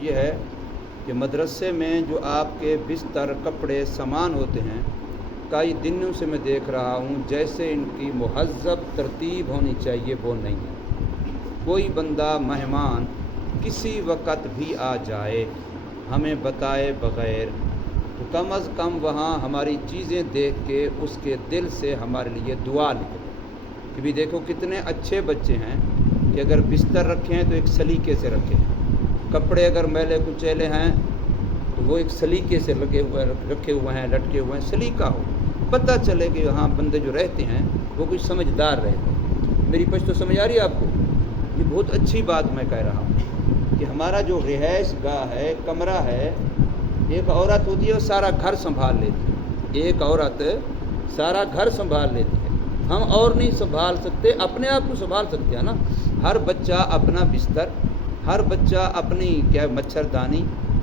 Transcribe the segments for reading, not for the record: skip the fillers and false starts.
یہ ہے کہ مدرسے میں جو آپ کے بستر کپڑے سامان ہوتے ہیں، کئی دنوں سے میں دیکھ رہا ہوں جیسے ان کی مہذب ترتیب ہونی چاہیے وہ نہیں ہے۔ کوئی بندہ مہمان کسی وقت بھی آ جائے ہمیں بتائے بغیر تو کم از کم وہاں ہماری چیزیں دیکھ کے اس کے دل سے ہمارے لیے دعا لکھے کہ بھی دیکھو کتنے اچھے بچے ہیں کہ اگر بستر رکھے ہیں تو ایک سلیقے سے رکھے، کپڑے اگر میلے کچیلے ہیں تو وہ ایک سلیقے سے رکھے ہوئے ہیں، لٹکے ہوئے ہیں، سلیقہ ہو، پتہ چلے کہ وہاں بندے جو رہتے ہیں وہ کچھ سمجھدار رہتے ہیں۔ میری پشتو سمجھ آ رہی ہے آپ کو؟ یہ بہت اچھی بات میں کہہ رہا ہوں کہ ہمارا جو رہائش گاہ ہے، کمرہ ہے، ایک عورت ہوتی ہے وہ سارا گھر سنبھال لیتی ہے، ایک عورت سارا گھر سنبھال لیتی ہے۔ ہم اور نہیں سنبھال سکتے، اپنے آپ کو سنبھال سکتے ہیں نا۔ ہر بچہ اپنا بستر، ہر بچہ اپنی مچھردانی،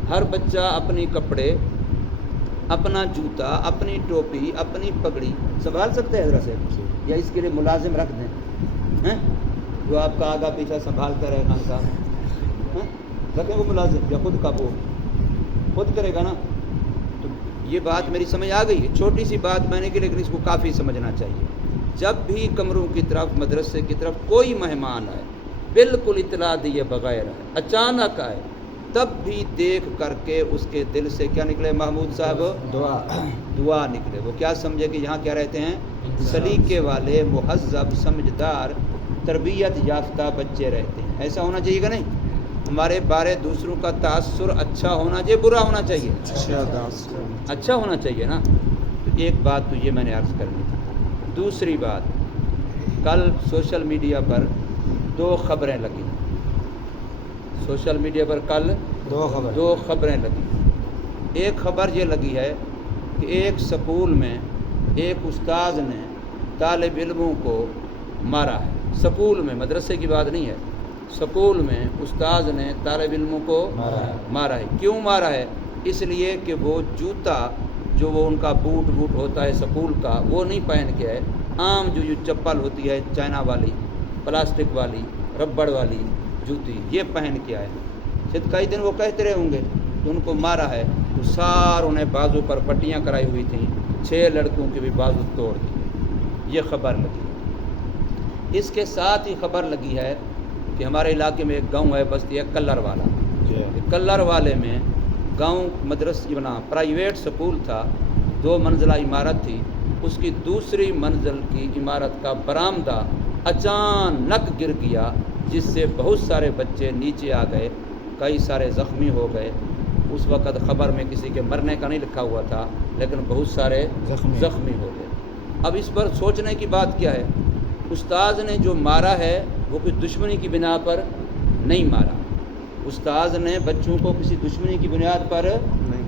ہر بچہ اپنی کپڑے، اپنا جوتا، اپنی ٹوپی، اپنی پگڑی سنبھال سکتے ہیں حضرت سے، یا اس کے لیے ملازم رکھ دیں جو آپ کا آگا پیچھا سنبھالتا رہے خان صاحب، رکھیں وہ ملازم، یا خود کا وہ خود کرے گا نا۔ تو یہ بات میری سمجھ آ گئی ہے، چھوٹی سی بات میں نے کی، لیکن اس کو کافی سمجھنا چاہیے۔ جب بھی کمروں کی طرف، مدرسے کی طرف کوئی مہمان آئے، بالکل اطلاع دیے بغیر آئے، اچانک آئے، تب بھی دیکھ کر کے اس کے دل سے کیا نکلے محمود صاحب؟ دعا نکلے۔ وہ کیا سمجھے کہ یہاں کیا رہتے ہیں؟ سلیقے والے، مہذب، سمجھدار، تربیت یافتہ بچے رہتے ہیں۔ ایسا ہونا چاہیے کہ نہیں؟ ہمارے بارے دوسروں کا تاثر اچھا ہونا چاہیے، برا ہونا چاہیے؟ اچھا ہونا چاہیے نا۔ تو ایک بات تو یہ میں نے عرض کرنی تھی۔ دوسری بات، کل سوشل میڈیا پر دو خبریں لگی، سوشل میڈیا پر کل دو خبریں لگی۔ ایک خبر یہ لگی ہے کہ ایک سکول میں ایک استاذ نے طالب علموں کو مارا ہے، سکول میں، مدرسے کی بات نہیں ہے، سکول میں استاذ نے طالب علموں کو مارا ہے۔ کیوں مارا ہے؟ اس لیے کہ وہ جوتا جو وہ ان کا بوٹ ہوتا ہے سکول کا، وہ نہیں پہن کے ہے، عام جو چپل ہوتی ہے چائنا والی، پلاسٹک والی، ربڑ والی جوتی، یہ پہن کے آئے۔ شاید کئی دن وہ کہتے رہے ہوں گے کہ ان کو مارا ہے، تو ساروں نے بازو پر پٹیاں کرائی ہوئی تھیں، 6 لڑکوں کے بھی بازو توڑ دیے۔ یہ خبر لگی۔ اس کے ساتھ ہی خبر لگی ہے کہ ہمارے علاقے میں ایک گاؤں ہے، بستی ہے کلر والا، کلر والے میں گاؤں مدرسہ بنا پرائیویٹ سکول تھا، 2 منزلہ عمارت تھی، اس کی دوسری منزل کی عمارت کا برآمدہ اچانک گر گیا، جس سے بہت سارے بچے نیچے آ گئے، کئی سارے زخمی ہو گئے۔ اس وقت خبر میں کسی کے مرنے کا نہیں لکھا ہوا تھا، لیکن بہت سارے زخمی ہو گئے۔ اب اس پر سوچنے کی بات کیا ہے؟ استاذ نے جو مارا ہے وہ کوئی دشمنی کی بنا پر نہیں مارا، استاذ نے بچوں کو کسی دشمنی کی بنیاد پر،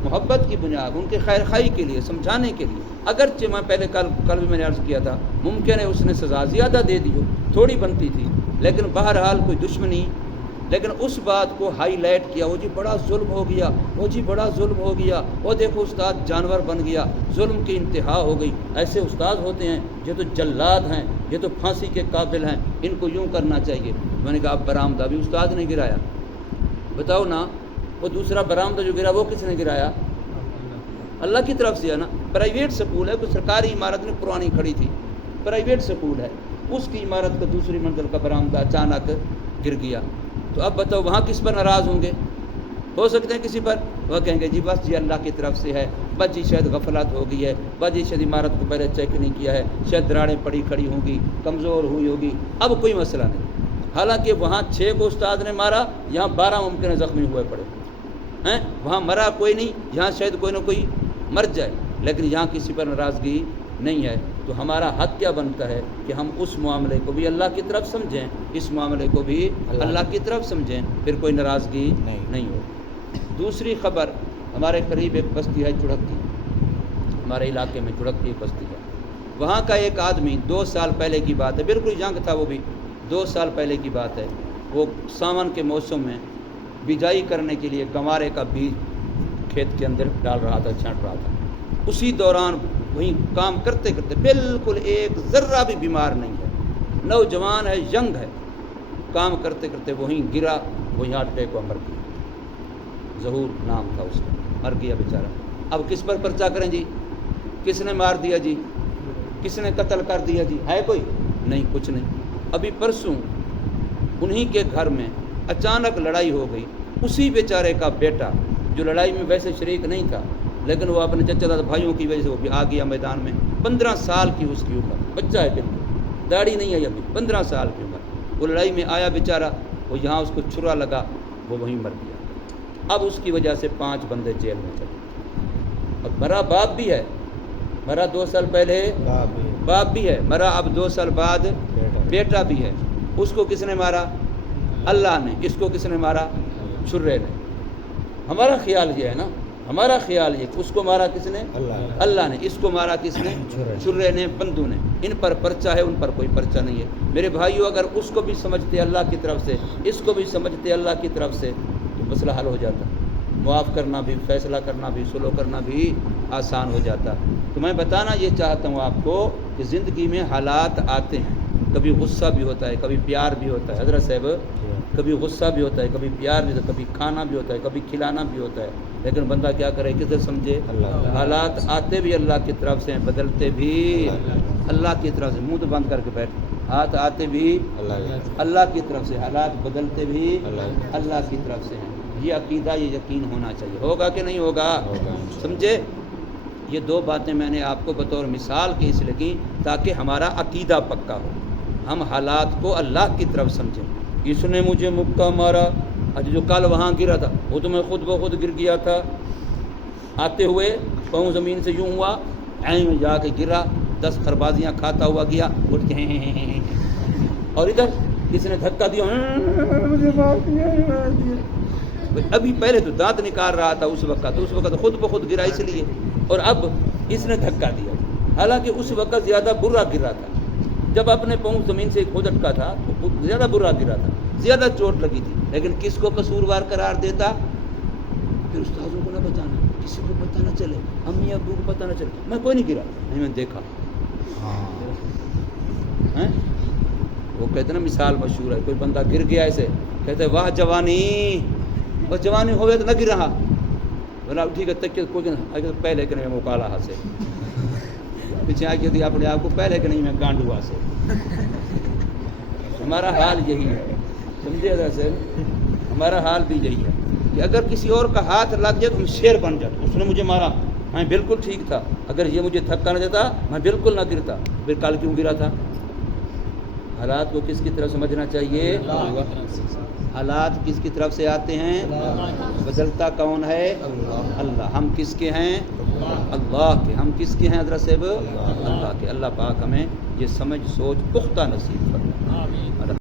محبت کی بنیاد، ان کے خیر خواہی کے لیے، سمجھانے کے لیے، اگرچہ میں پہلے کل بھی میں نے عرض کیا تھا، ممکن ہے اس نے سزا زیادہ دے دی ہو، تھوڑی بنتی تھی، لیکن بہرحال کوئی دشمنی، لیکن اس بات کو ہائی لائٹ کیا، وہ جی بڑا ظلم ہو گیا، وہ جی بڑا ظلم ہو گیا، وہ دیکھو استاد جانور بن گیا، ظلم کی انتہا ہو گئی۔ ایسے استاد ہوتے ہیں، یہ تو جلاد ہیں، یہ تو پھانسی کے قابل ہیں، ان کو یوں کرنا چاہیے۔ میں نے کہا اب برآمدہ بھی استاد نے گرایا، بتاؤ نا، وہ دوسرا برآمدہ جو گرا وہ کس نے گرایا؟ اللہ کی طرف سے ہے نا۔ پرائیویٹ سکول ہے، کوئی سرکاری عمارت میں پرانی کھڑی تھی، پرائیویٹ سکول ہے، اس کی عمارت کا دوسری منزل کا برآمدہ اچانک گر گیا۔ تو اب بتاؤ وہاں کس پر ناراض ہوں گے؟ ہو سکتے ہیں کسی پر، وہ کہیں گے جی بس جی اللہ کی طرف سے ہے، بس جی شاید غفلت ہو گئی ہے، بس جی شاید عمارت کو پہلے چیک نہیں کیا ہے، شاید دراڑیں پڑی کھڑی ہوں گی، کمزور ہوئی ہوگی، اب کوئی مسئلہ نہیں۔ حالانکہ وہاں 6 کو استاد نے مارا، یہاں 12 ممکن ہے زخمی ہوئے پڑے ہیں، وہاں مرا کوئی نہیں، یہاں شاید کوئی نہ کوئی مر جائے، لیکن یہاں کسی پر ناراضگی نہیں ہے۔ تو ہمارا حق کیا بنتا ہے کہ ہم اس معاملے کو بھی اللہ کی طرف سمجھیں، اس معاملے کو بھی اللہ کی طرف سمجھیں، پھر کوئی ناراضگی نہیں ہو۔ دوسری خبر، ہمارے قریب ایک بستی ہے چڑھکی، ہمارے علاقے میں چڑھکی ایک بستی ہے، وہاں کا ایک آدمی 2 سال پہلے کی بات ہے، بالکل جنگ تھا وہ بھی، 2 سال پہلے کی بات ہے، وہ ساون کے موسم میں بجائی کرنے کے لیے گوارے کا بیج کھیت کے اندر ڈال رہا تھا، چھانٹ رہا تھا، اسی دوران وہیں کام کرتے کرتے بالکل ایک ذرہ بھی بیمار نہیں ہے، نوجوان ہے، ینگ ہے، کام کرتے کرتے وہیں گرا، وہیں ہارٹ اٹیک کو مر گیا۔ ظہور نام تھا اس کا, مر گیا بیچارہ. اب کس پر پرچہ کریں جی؟ کس نے مار دیا جی؟ کس نے قتل کر دیا جی؟ ہے کوئی؟ نہیں, کچھ نہیں. ابھی پرسوں انہی کے گھر میں اچانک لڑائی ہو گئی. اسی بیچارے کا بیٹا جو لڑائی میں ویسے شریک نہیں تھا, لیکن وہ اپنے چچا دادا بھائیوں کی وجہ سے وہ بھی آ گیا میدان میں. 15 سال کی اس کی عمر, بچہ ہے بالکل, داڑھی نہیں ہے ابھی, 15 سال کی عمر. وہ لڑائی میں آیا بیچارہ, وہ یہاں اس کو چھرا لگا, وہ وہیں مر گیا. اب اس کی وجہ سے 5 بندے جیل میں چلے. اب مرا باپ بھی ہے, مرا 2 سال پہلے باپ بھی ہے, مرا اب 2 سال بعد بیٹا بھی ہے. اس کو کس نے مارا؟ اللہ نے. اس کو کس نے مارا؟ چھرے نے. ہمارا خیال یہ ہے نا, ہمارا خیال یہ کہ اس کو مارا کس نے؟ اللہ نے. اس کو مارا کس نے؟ چھرے نے, بندو نے. ان پر پرچہ ہے, ان پر کوئی پرچہ نہیں ہے. میرے بھائیو, اگر اس کو بھی سمجھتے اللہ کی طرف سے, اس کو بھی سمجھتے اللہ کی طرف سے, تو مسئلہ حل ہو جاتا. معاف کرنا بھی, فیصلہ کرنا بھی, صلح کرنا بھی آسان ہو جاتا. تو میں بتانا یہ چاہتا ہوں آپ کو کہ زندگی میں حالات آتے ہیں, کبھی غصہ بھی ہوتا ہے, کبھی پیار بھی ہوتا ہے. حضرت صاحب, کبھی غصہ بھی ہوتا ہے, کبھی پیار بھی ہوتا ہے, کبھی کھانا بھی ہوتا ہے, کبھی کھلانا بھی ہوتا ہے. لیکن بندہ کیا کرے, کدھر سمجھے؟ حالات آتے بھی اللہ کی طرف سے, بدلتے بھی اللہ کی طرف سے. منہ تو بند کر کے بیٹھ. ہاتھ آتے بھی اللہ کی طرف سے, حالات بدلتے بھی اللہ کی طرف سے ہیں. یہ عقیدہ, یہ یقین ہونا چاہیے. ہوگا کہ نہیں ہوگا؟ سمجھے؟ یہ 2 باتیں میں نے آپ کو بطور مثال کی اس لیے کی تاکہ ہمارا عقیدہ پکا ہو, ہم حالات کو اللہ کی طرف سمجھیں. اس نے مجھے مکہ مارا, جو کل وہاں گرا تھا وہ تو میں خود بخود گر گیا تھا. آتے ہوئے پاؤں زمین سے یوں ہوا, عین میں جا کے گرا, 10 خربازیاں کھاتا ہوا گیا, اٹھ کے اور ادھر کس نے دھکا دیا, ابھی پہلے تو دانت نکال رہا تھا اس وقت خود بخود گرا اس لیے, اور اب اس نے دھکا دیا. حالانکہ اس وقت زیادہ برا گرا تھا. جب اپنے پاؤں زمین سے کھود اٹکا تھا تو زیادہ برا گرا تھا, زیادہ چوٹ لگی تھی. لیکن کس کو قصوروار قرار دیتا؟ پھر استاذوں کو نہ بتانا, کسی کو پتہ نہ چلے, امی ابو کو پتہ نہ چلے, میں کوئی نہیں گرا, نہیں میں دیکھا. وہ کہتے نا, مثال مشہور ہے, کوئی بندہ گر گیا ایسے, کہتے واہ جوانی, بس جوانی ہوئے تو نہ گر رہا, بنا ٹھیک ہے تک کوئی نہ, پہلے کہ نہیں مکالا ہاتھ سے پیچھے آ کے اپنے آپ کو پہلے کہ نہیں میں گانڈوا سے. ہمارا حال یہی ہے, سمجھے ویسے, ہمارا حال بھی یہی ہے کہ اگر کسی اور کا ہاتھ لگ جائے تو ہم شیر بن جاتے. اس نے مجھے مارا, میں بالکل ٹھیک تھا, اگر یہ مجھے دھکا نہ دیتا میں بالکل نہ گرتا. پھر کل کیوں گرا تھا؟ حالات کو کس کی طرف سمجھنا چاہیے؟ حالات کس کی طرف سے آتے ہیں؟ بدلتا کون ہے؟ اللہ. ہم کس کے ہیں؟ اللہ کے. ہم کس کے ہیں حضرت صاحب؟ اللہ کے. اللہ پاک ہمیں یہ سمجھ سوچ پختہ نصیب فرمائے.